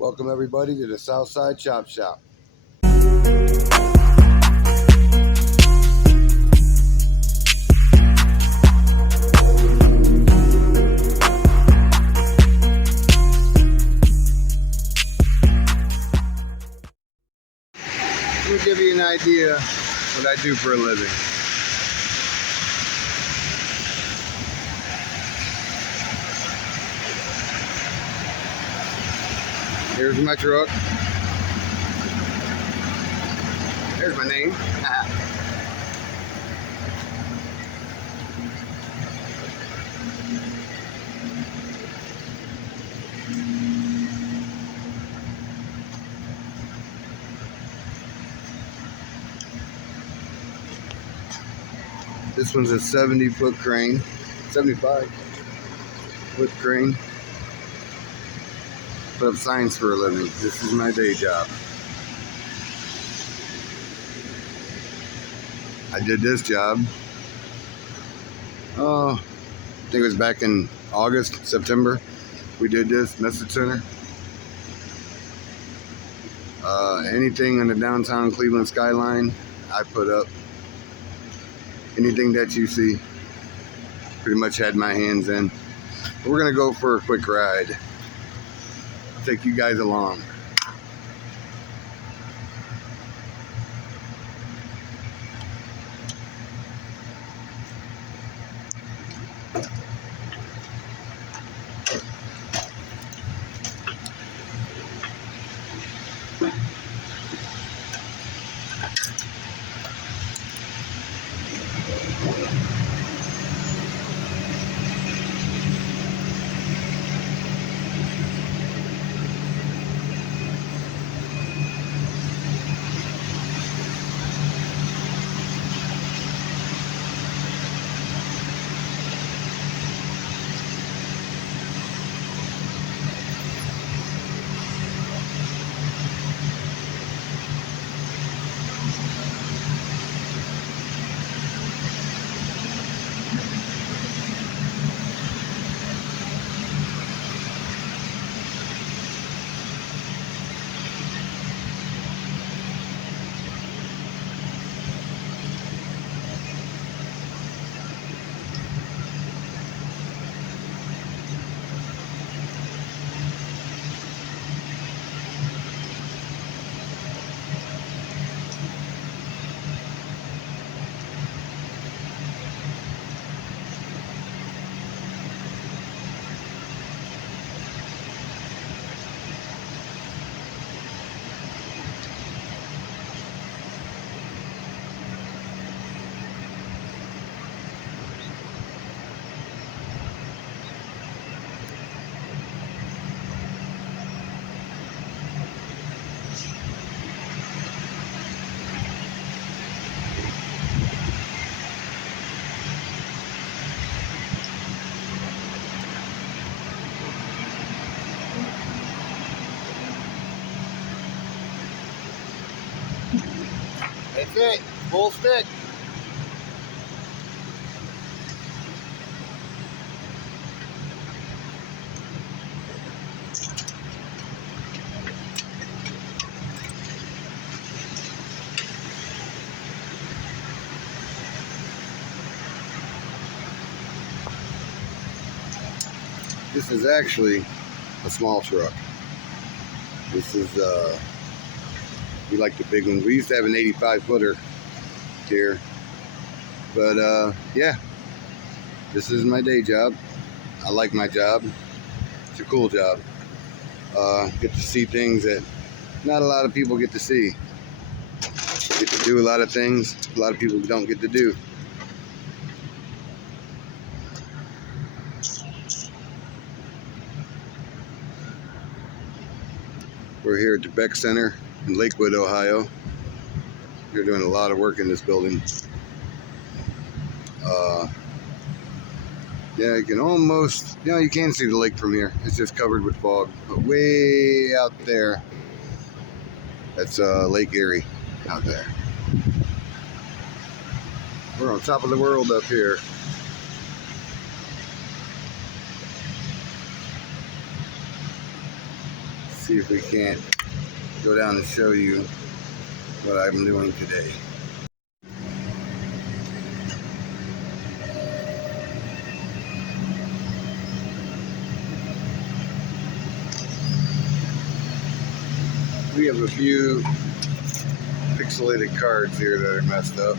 Welcome everybody to the Southside Chop Shop. Let me give you an idea what I do for a living. Here's my truck. There's my name. This one's a 70-foot crane, 75-foot crane. Put up signs for a living. This is my day job. I did this job, I think it was back in August, September. We did this message center. Anything in the downtown Cleveland skyline, I put up. Anything that you see, pretty much had my hands in. We're gonna go for a quick ride. I'll take you guys along. That's it, full stick. This is actually a small truck. This is we like the big ones. We used to have an 85-footer here, but yeah, this is my day job. I like my job. It's a cool job. Get to see things that not a lot of people get to see. Get to do a lot of things a lot of people don't get to do. We're here at the Beck Center in Lakewood, Ohio. They're doing a lot of work in this building. Yeah, you can almost, you can see the lake from here. It's just covered with fog. But way out there, that's Lake Erie out there. We're on top of the world up here. see if we can't go down and show you what I'm doing today. We have a few pixelated cards here that are messed up.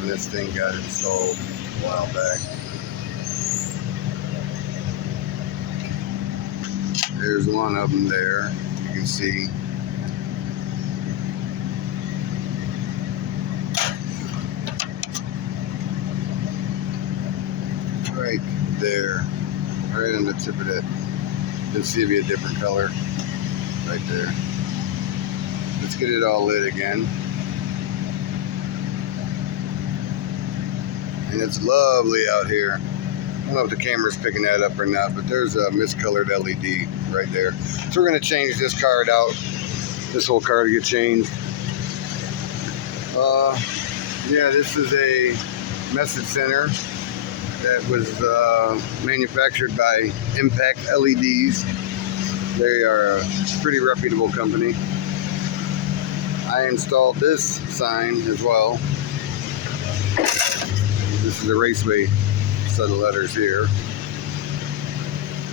And this thing got installed a while back. There's one of them there, you can see. Right there, right on the tip of that. You can see a different color right there. Let's get it all lit again. And it's lovely out here. I don't know if the camera's picking that up or not, but there's a miscolored LED right there. So we're gonna change this card out. This whole card will get changed. Yeah, this is a message center that was manufactured by Impact LEDs. They are a pretty reputable company. I installed this sign as well. This is a Raceway set of letters here.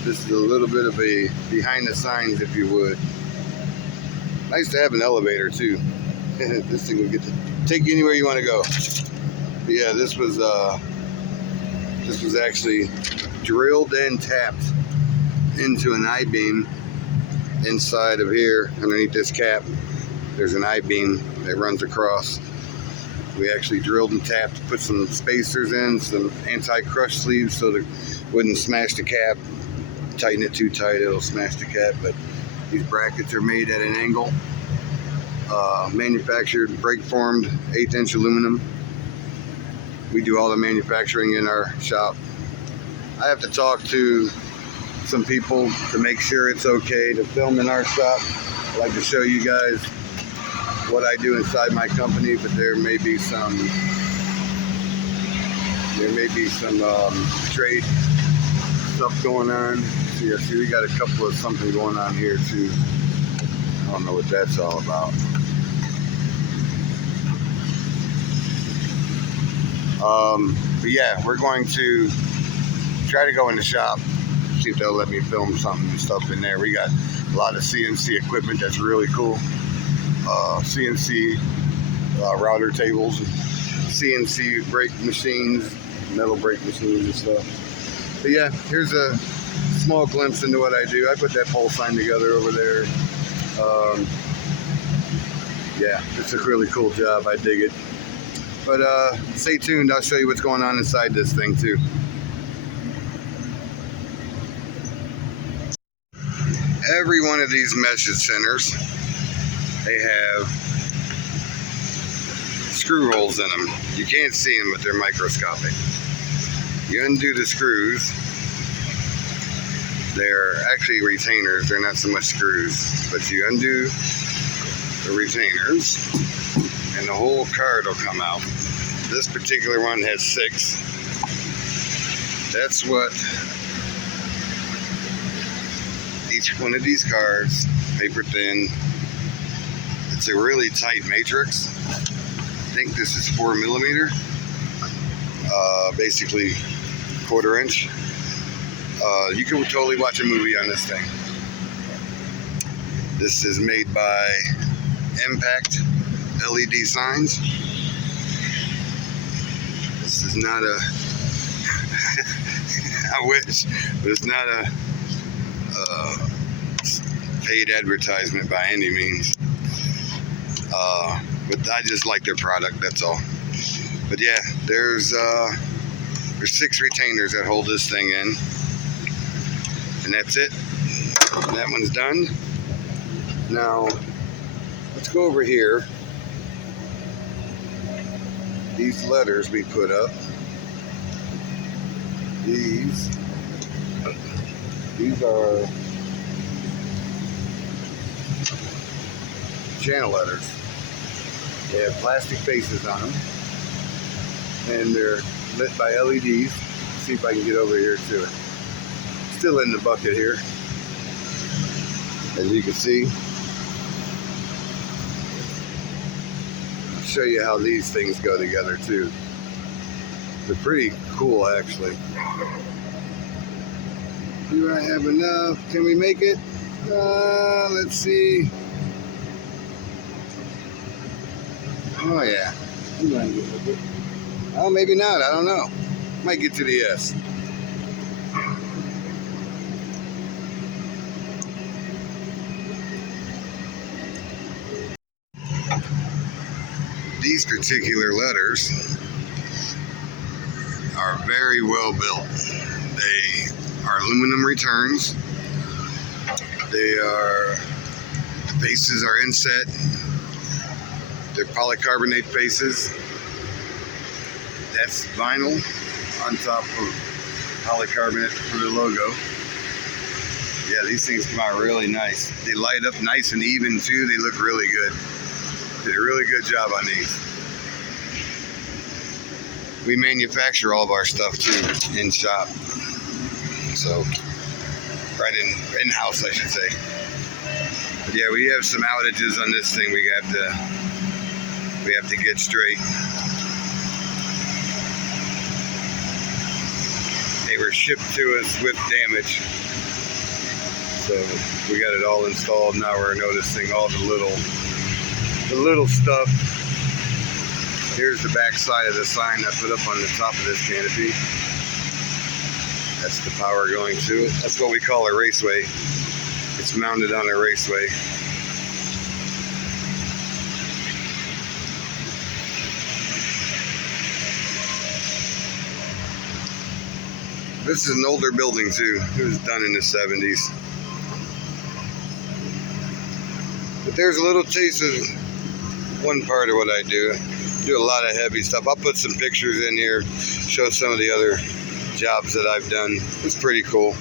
This is a little bit of a behind the signs, if you would. Nice to have an elevator too. This thing will get to take you anywhere you want to go. But yeah, this was actually drilled and tapped into an I-beam inside of here. Underneath this cap, there's an I-beam that runs across. We actually drilled and tapped, put some spacers in, some anti-crush sleeves so that it wouldn't smash the cap. Tighten it too tight, it'll smash the cap. But these brackets are made at an angle. Manufactured, brake formed, 1/8" aluminum. We do all the manufacturing in our shop. I have to talk to some people to make sure it's okay to film in our shop. I'd like to show you guys what I do inside my company, but there may be some trade stuff going on. So yeah, see, we got a couple of something going on here too. I don't know what that's all about. But yeah, we're going to try to go in the shop, see if they'll let me film something and stuff in there. We got a lot of CNC equipment that's really cool. CNC router tables, CNC brake machines, metal brake machines and stuff. But yeah, here's a small glimpse into what I do. I put that pole sign together over there. Yeah, it's a really cool job. I dig it. But stay tuned. I'll show you what's going on inside this thing too. Every one of these message centers, they have screw holes in them. You can't see them, but they're microscopic. You undo the screws. They're actually retainers. They're not so much screws, but you undo the retainers and the whole card will come out. This particular one has 6. That's what each one of these cards, paper thin. It's a really tight matrix. I think this is 4mm, basically 1/4 inch. You can totally watch a movie on this thing. This is made by Impact LED signs. This is not a, I wish, but it's not a paid advertisement by any means. But I just like their product, that's all. But yeah, there's 6 retainers that hold this thing in. And that's it. That one's done. Now, let's go over here. These letters we put up. These are channel letters. They have plastic faces on them, and they're lit by LEDs. Let's see if I can get over here to it. Still in the bucket here. as you can see. I'll show you how these things go together too. They're pretty cool, actually. Do I have enough? Can we make it? Let's see. Oh yeah. Oh, maybe not. I don't know. Might get to the S. These particular letters are very well built. They are aluminum returns. The faces are inset. They're polycarbonate faces. That's vinyl on top of polycarbonate for the logo. Yeah, these things come out really nice. They light up nice and even too. They look really good. Did a really good job on these. We manufacture all of our stuff too in shop. So, right in-house, I should say. But yeah, we have some outages on this thing we have to get straight. They were shipped to us with damage. So we got it all installed. Now we're noticing all the little stuff. Here's the back side of the sign I put up on the top of this canopy. That's the power going to it. That's what we call a raceway. It's mounted on a raceway. This is an older building too. It was done in the 70s. But there's a little taste of one part of what I do. I do a lot of heavy stuff. I'll put some pictures in here, show some of the other jobs that I've done. It's pretty cool.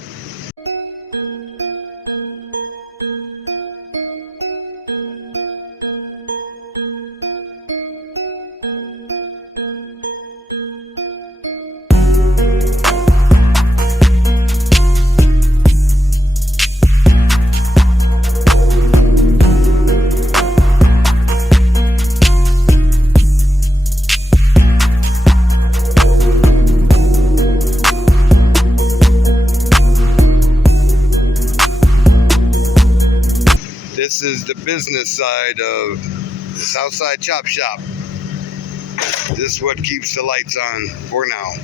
This is the business side of the Southside Chop Shop. This is what keeps the lights on for now.